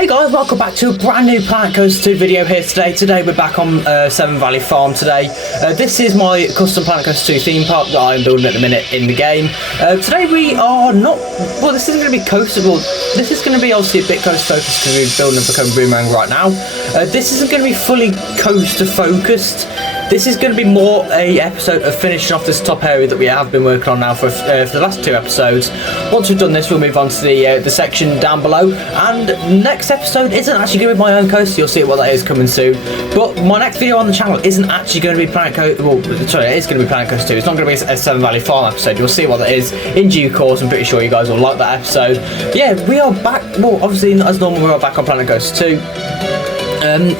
Hey guys, welcome back to a brand new Planet Coaster 2 video here today. Today we're back on Severn Valley Farm today. This is my custom Planet Coaster 2 theme park that I'm building at the minute in the game. Today we are not, well, this isn't going to be coastable. This is going to be obviously a bit coaster focused because we're building a Vekoma Boomerang right now. This isn't going to be fully coaster focused. This is going to be more a episode of finishing off this top area that we have been working on now for the last two episodes. Once we've done this, we'll move on to the section down below. And next episode isn't actually going to be my own coaster. You'll see what that is coming soon. But my next video on the channel isn't actually going to be Planet Coaster. Well, sorry, it is going to be Planet Coaster 2. It's not going to be a Severn Valley Farm episode. You'll see what that is in due course. I'm pretty sure you guys will like that episode. Yeah, we are back. Well, obviously, as normal, we are back on Planet Coaster 2.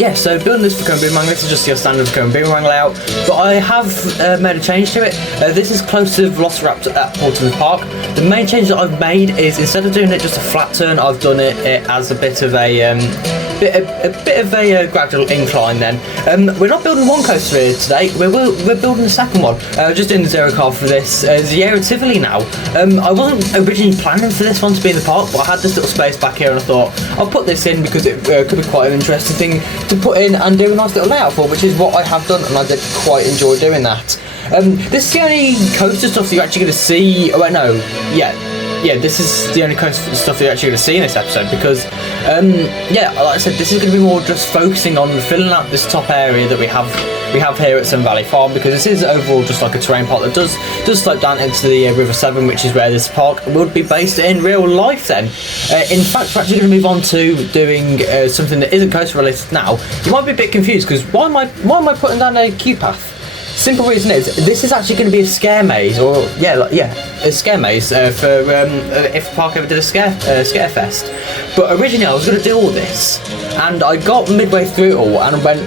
Yeah, so building this Vekoma Boomerang, this is just your standard Vekoma Boomerang layout, but I have made a change to it. This is close to Velociraptor at Portsmouth Park. The main change that I've made is instead of doing it just a flat turn, I've done it as a bit of a gradual incline then. We're not building one coaster here today, we're building the second one. Just doing the zero car for this, Zero Tivoli now. I wasn't originally planning for this one to be in the park, but I had this little space back here and I thought I'll put this in because it could be quite an interesting thing to put in and do a nice little layout for, which is what I have done, and I did quite enjoy doing that. This is the only coaster stuff that you're actually going to see. Oh wait, no, yeah, this is the only coaster stuff that you're actually going to see in this episode because, yeah, like I said, this is going to be more just focusing on filling out this top area that we have here at Severn Valley Farm, because this is overall just like a terrain park that does slope down into the River Severn, which is where this park would be based in real life then. In fact, we're actually going to move on to doing something that isn't coaster related now. You might be a bit confused because why am I putting down a queue path? Simple reason is this is actually going to be a scare maze, or a scare maze for if the park ever did a scare fest. But originally I was going to do all this, and I got midway through it all, and I went,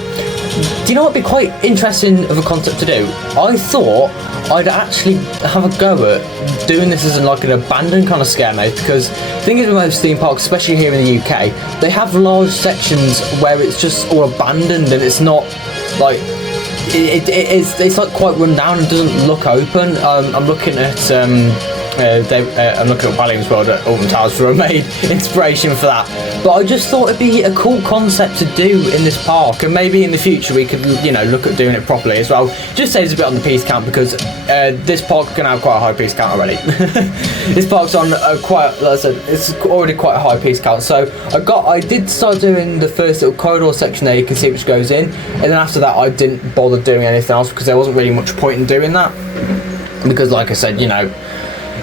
do you know what would be quite interesting of a concept to do? I thought I'd actually have a go at doing this as like an abandoned kind of scare maze, because the thing is with most theme parks, especially here in the UK, they have large sections where it's just all abandoned and it's not like it's like quite run down and doesn't look open. I'm looking at I'm looking at Williams World at Alton Towers for a main inspiration for that. But I just thought it'd be a cool concept to do in this park, and maybe in the future we could, look at doing it properly as well. Just saves a bit on the piece count because this park can have quite a high piece count already. This park's on like I said, it's already quite a high piece count. So I did start doing the first little corridor section there. You can see which goes in, and then after that I didn't bother doing anything else because there wasn't really much point in doing that. Because, like I said,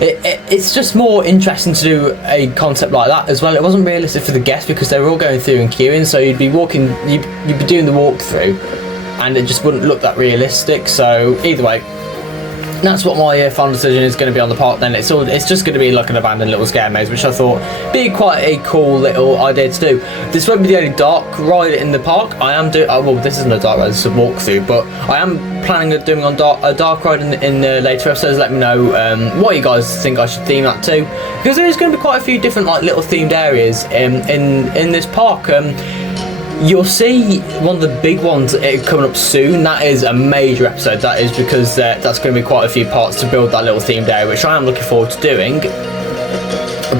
it's just more interesting to do a concept like that as well. It wasn't realistic for the guests because they were all going through and queuing, so you'd be doing the walkthrough and it just wouldn't look that realistic. So either way, that's what my final decision is going to be on the park then. It's just going to be like an abandoned little scare maze, which I thought be quite a cool little idea to do. This won't be the only dark ride in the park. I am doing, well, this isn't a dark ride, it's a walkthrough, but I am planning on doing a dark ride in the later episodes. Let me know what you guys think I should theme that to, because there is going to be quite a few different like little themed areas in this park. You'll see one of the big ones coming up soon. That is a major episode. That is because that's going to be quite a few parts to build that little themed area, which I am looking forward to doing.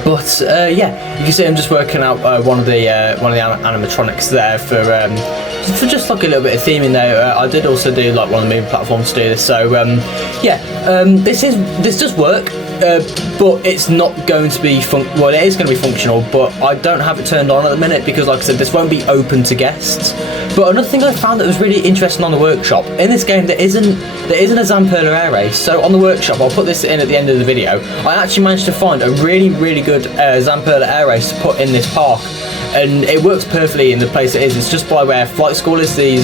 But yeah, you can see I'm just working out one of the animatronics there for just like a little bit of theming there. I did also do like one of the moving platforms to do this. So this does work. But it's not going to be well, it is going to be functional, but I don't have it turned on at the minute because, like I said, this won't be open to guests. But another thing I found that was really interesting on the workshop, in this game there isn't a Zamperla air race. So on the workshop, I'll put this in at the end of the video, I actually managed to find a really good Zamperla air race to put in this park. And it works perfectly in the place it is. It's just by where Flight School is, the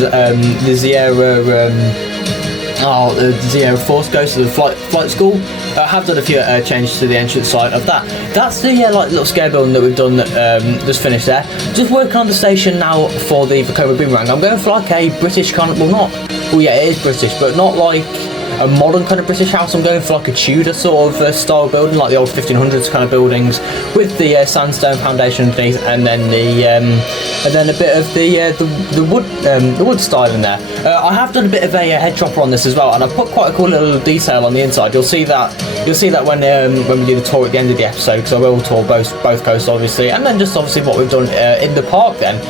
Zero Force goes to the flight school. I have done a few changes to the entrance side of that. That's the like little scare building that we've done just finished there. Just working on the station now for the Vekoma Boomerang. I'm going for like a British kind of, well, yeah, it is British, but not like a modern kind of British house. I'm going for like a Tudor sort of style building, like the old 1500s kind of buildings, with the sandstone foundation underneath, and then a bit of the wood style in there. I have done a bit of a head dropper on this as well, and I've put quite a cool little detail on the inside. You'll see that when we do the tour at the end of the episode, because I will tour both coasts obviously, and then just obviously what we've done in the park. Then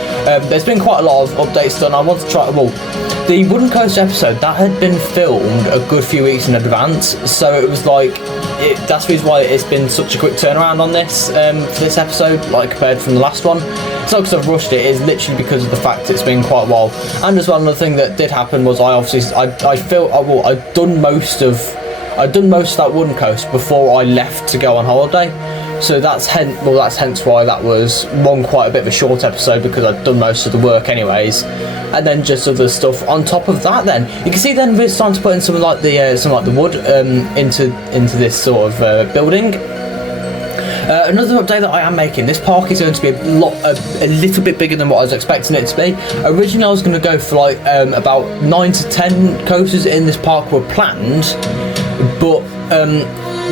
there's been quite a lot of updates done. I want to try, well, the Wooden Coast episode that had been filmed a good few weeks in advance, so it was like that's the reason why it's been such a quick turnaround on this for this episode, like compared from the last one. It's not because I've rushed it, it's literally because of the fact it's been quite a while. And as well, another thing that did happen was I'd done most of that Wooden Coast before I left to go on holiday. So that's hence why that was quite a bit of a short episode, because I'd done most of the work anyways, and then just other stuff on top of that. Then you can see then we're starting to put in some like the wood into this sort of building. Another update that I am making, this park is going to be a little bit bigger than what I was expecting it to be. Originally I was going to go for like about 9 to 10 coasters in this park were planned, but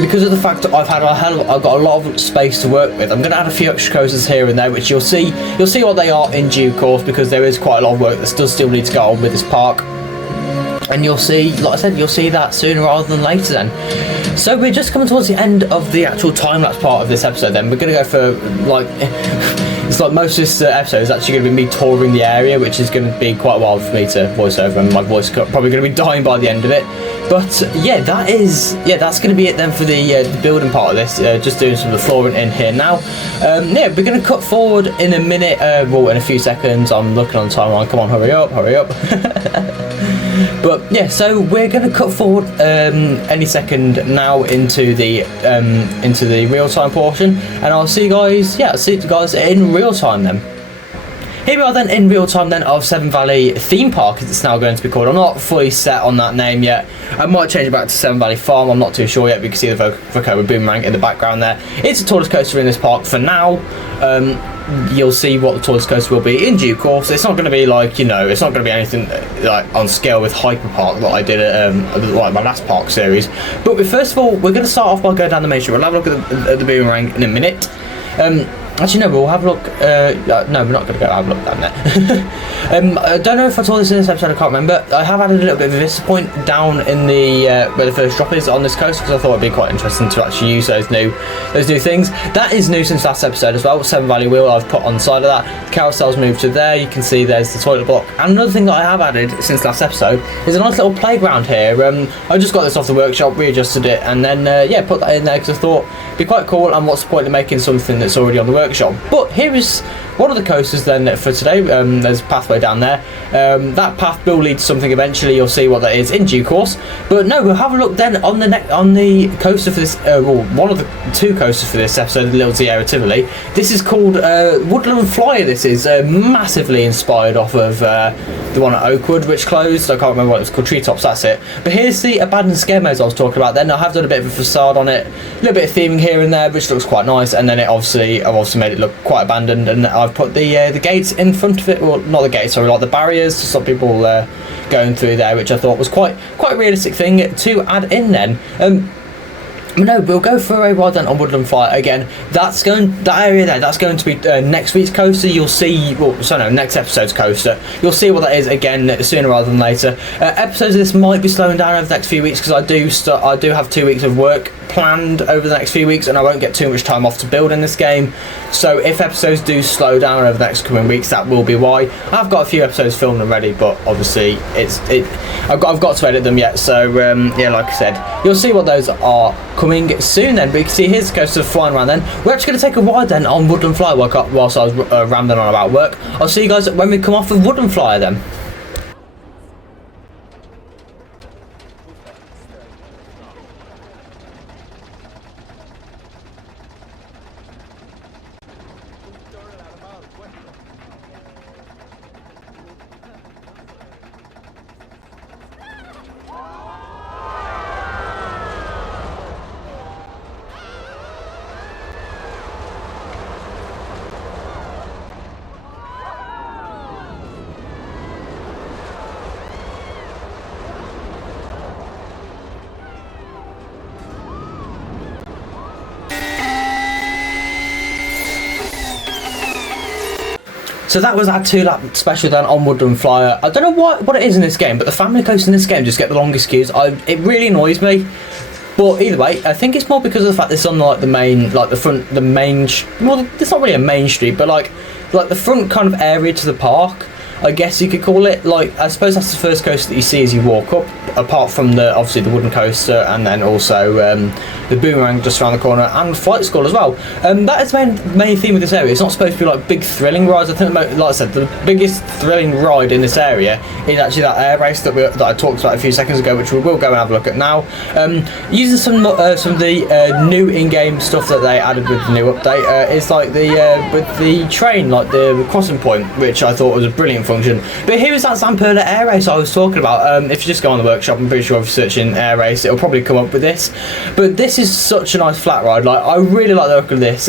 because of the fact that I've got a lot of space to work with, I'm going to add a few extra coasters here and there, which you'll see what they are in due course, because there is quite a lot of work that does still need to go on with this park. And you'll see, like I said, you'll see that sooner rather than later then. So we're just coming towards the end of the actual time-lapse part of this episode then. We're going to go for, like, it's like most of this episode is actually going to be me touring the area, which is going to be quite a while for me to voice over, and my voice is probably going to be dying by the end of it. But yeah, that's going to be it then for the building part of this. Just doing some of the flooring in here now. Yeah, we're going to cut forward in a minute, well, in a few seconds. I'm looking on the timeline. Come on, hurry up. But yeah, so we're going to cut forward any second now into the real time portion, and I'll see you guys in real time then. Here we are then in real time then of Severn Valley Theme Park, as it's now going to be called. I'm not fully set on that name yet. I might change it back to Severn Valley Farm. I'm not too sure yet. We can see the Vekoma Boomerang in the background there. It's the tallest coaster in this park for now. You'll see what the tallest coaster will be in due course. It's not going to be like, it's not going to be anything like on scale with Hyper Park that I did at like my last park series. But first of all, we're going to start off by going down the main street. We'll have a look at the Boomerang in a minute. Actually, no, we'll have a look. No, we're not going to go have a look down there. I don't know if I told this in this episode, I can't remember. I have added a little bit of a vista point down in the where the first drop is on this coast, because I thought it'd be quite interesting to actually use those new things. That is new since last episode as well. Severn Valley Wheel I've put on the side of that. The carousel's moved to there. You can see there's the toilet block. And another thing that I have added since last episode is a nice little playground here. I just got this off the workshop, readjusted it, and then put that in there because I thought it'd be quite cool. And what's the point of making something that's already on the workshop? But here is one of the coasters then for today. There's a pathway down there. That path will lead to something eventually. You'll see what that is in due course. But no, we'll have a look then on the coaster for this. One of the two coasters for this episode, the Little Sierra Tivoli. This is called Woodland Flyer. This is massively inspired off of the one at Oakwood, which closed. I can't remember what it was called. Treetops. That's it. But here's the abandoned scare maze I was talking about. Then I have done a bit of a facade on it, a little bit of theming here and there, which looks quite nice. And then I've obviously made it look quite abandoned, and I've put the gates in front of it. Well, not the gates, sorry, like the barriers to stop people going through there, which I thought was quite a realistic thing to add in then. No, we'll go for a ride then on Woodland Flyer again. That area there, that's going to be next week's coaster. You'll see, next episode's coaster. You'll see what that is again sooner rather than later. Episodes of this might be slowing down over the next few weeks, because I do have 2 weeks of work planned over the next few weeks, and I won't get too much time off to build in this game. So if episodes do slow down over the next coming weeks, that will be why. I've got a few episodes filmed already, but obviously I've got to edit them yet. So like I said, you'll see what those are coming soon then. But you can see here's the coaster flying around then. We're actually going to take a ride then on Woodland Flyer whilst I was rambling on about work. I'll see you guys when we come off of Woodland Flyer then. So that was our 2-lap special then on Woodland Flyer. I don't know what it is in this game, but the family coasters in this game just get the longest queues. It really annoys me. But either way, I think it's more because of the fact it's on like the main, like the front, the main. Well, it's not really a main street, but like the front kind of area to the park, I guess you could call it. Like, I suppose that's the first coaster that you see as you walk up, apart from obviously the wooden coaster, and then also the boomerang just around the corner, and Flight School as well. That is the main theme of this area. It's not supposed to be like big thrilling rides. I think, like I said, the biggest thrilling ride in this area is actually that air race that I talked about a few seconds ago, which we will go and have a look at now. Using some of the new in-game stuff that they added with the new update is like with the train, like the crossing point, which I thought was a brilliant function. But here is that Zamperla air race I was talking about. If you just go on the workshop, I'm pretty sure if you're searching air race, it'll probably come up with this. But this is such a nice flat ride. Like, I really like the look of this.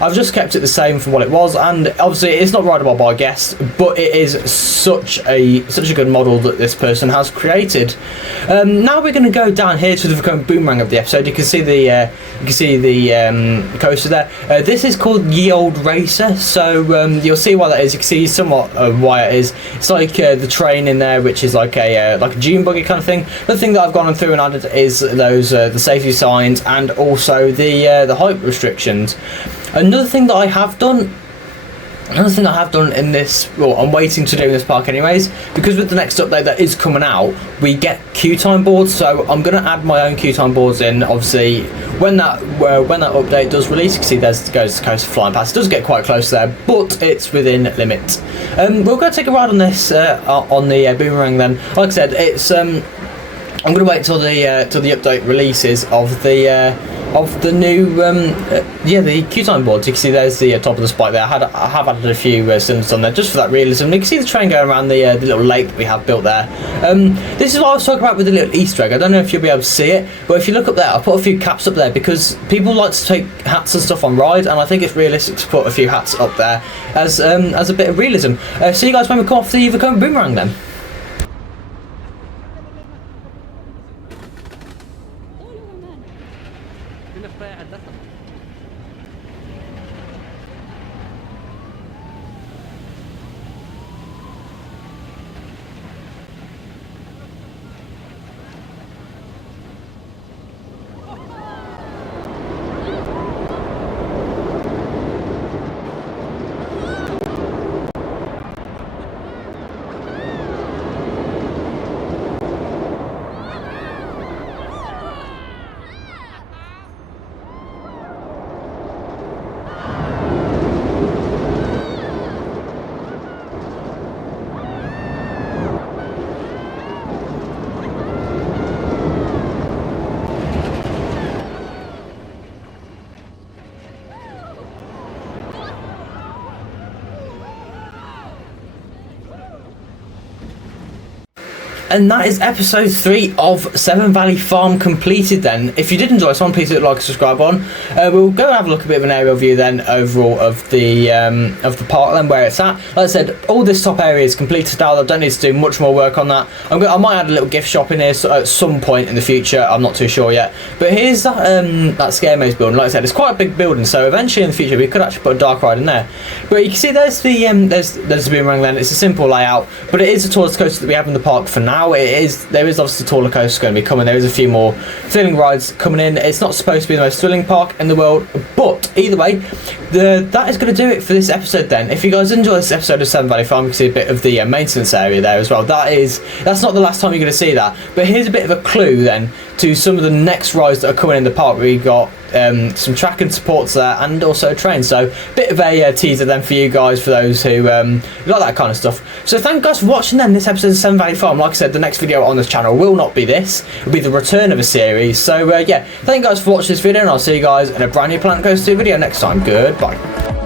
I've just kept it the same from what it was, and obviously it's not rideable by guests, but it is such a good model that this person has created. Now we're going to go down here to the current boomerang of the episode. You can see the coaster there. This is called Ye Old Racer, so you'll see why that is. You can see somewhat why it is. It's like the train in there, which is like a dune buggy kind of thing. The thing that I've gone through and added is those the safety signs, and also the height restrictions. Another thing I have done in this, well, I'm waiting to do in this park anyways, because with the next update that is coming out, we get queue time boards. So I'm going to add my own queue time boards in. Obviously, when that update does release, you can see goes the coaster flying past. It does get quite close there, but it's within limits. We'll go take a ride on this on the boomerang then. Like I said, it's I'm going to wait till the update releases of the new the queue time boards. You can see there's the top of the spike there. I have added a few cylinders on there just for that realism. You can see the train going around the little lake that we have built there. This is what I was talking about with the little Easter egg. I don't know if you'll be able to see it, but if you look up there, I've put a few caps up there because people like to take hats and stuff on rides, and I think it's realistic to put a few hats up there as a bit of realism. See you guys when we come off the Vacoma boomerang then. And that is episode 3 of Severn Valley Farm completed then. If you did enjoy this one, please hit like and subscribe on. We'll go and have a look, a bit of an aerial view then overall of the park then, where it's at. Like I said, all this top area is completed now. I don't need to do much more work on that. I might add a little gift shop in here at some point in the future. I'm not too sure yet. But here's that Scare Maze building. Like I said, it's quite a big building, so eventually in the future we could actually put a dark ride in there. But you can see there's the boomerang then. It's a simple layout, but it is the tallest coaster that we have in the park for now. There is obviously taller coasters going to be coming. There is a few more thrilling rides coming in. It's not supposed to be the most thrilling park in the world, but either way, that is going to do it for this episode then. If you guys enjoy this episode of Severn Valley Farm, you can see a bit of the maintenance area there as well. That's not the last time you're going to see that, but here's a bit of a clue then to some of the next rides that are coming in the park. We've got some track and supports there, and also a train, so a bit of a teaser then for you guys, for those who like that kind of stuff. So thank you guys for watching then this episode of Severn Valley Farm. Like I said, the next video on this channel will not be this, it'll be the return of a series. So yeah, thank you guys for watching this video, and I'll see you guys in a brand new Planet Coaster video next time. Goodbye.